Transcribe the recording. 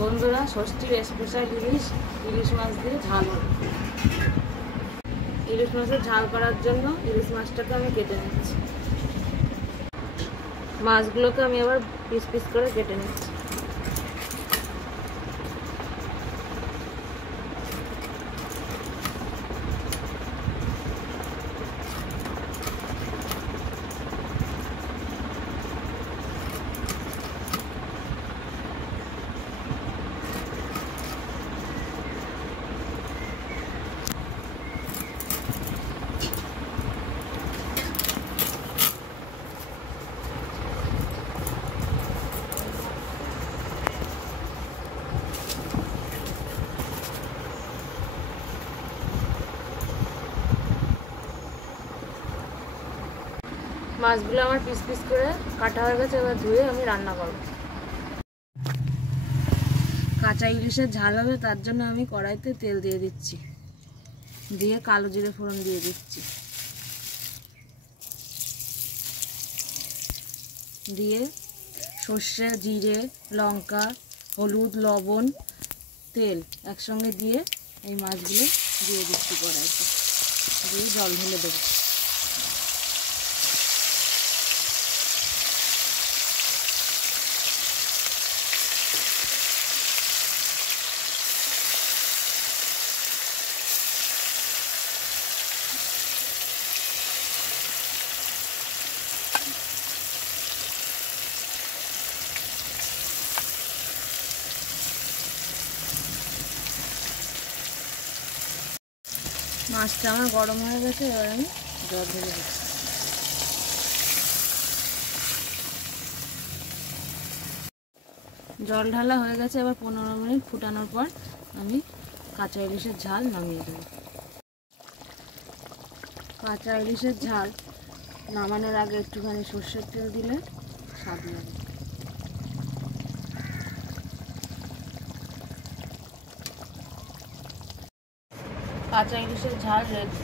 বন্ধুরা, ষষ্ঠীর স্পেশাল ইলিশ মাছ দিয়ে ঝাল হবে। ইলিশ মাছের ঝাল করার জন্য ইলিশ মাছটাকে আমি কেটে নিচ্ছি। মাছগুলোকে আমি আবার পিস পিস করে কেটে নিচ্ছি। মাছগুলো আমার পিস পিস করে কাটা হয়ে গেছে, এবার ধুয়ে আমি রান্না করব। কাঁচা ইলিশের ঝাল হবে, তার জন্য আমি কড়াইতে তেল দিয়ে দিচ্ছি, দিয়ে কালো জিরে ফোড়ন দিয়ে দিচ্ছি, দিয়ে সর্ষে, জিরে, লঙ্কা, হলুদ, লবণ, তেল একসঙ্গে দিয়ে এই মাছগুলো দিয়ে দিচ্ছি কড়াইতে, দিয়ে জল ঢেলে দেবো। মাছটা আমার গরম হয়ে গেছে, এবার আমি জল ঢেলে দিচ্ছি। জল ঢালা হয়ে গেছে, এবার 15 মিনিট ফুটানোর পর আমি কাঁচা ইলিশের ঝাল নামিয়ে দেব। কাঁচা ইলিশের ঝাল নামানোর আগে একটুখানি সর্ষের তেল দিলে স্বাদ লাগে। কাঁচা ইলিশের ঝাল রেডি।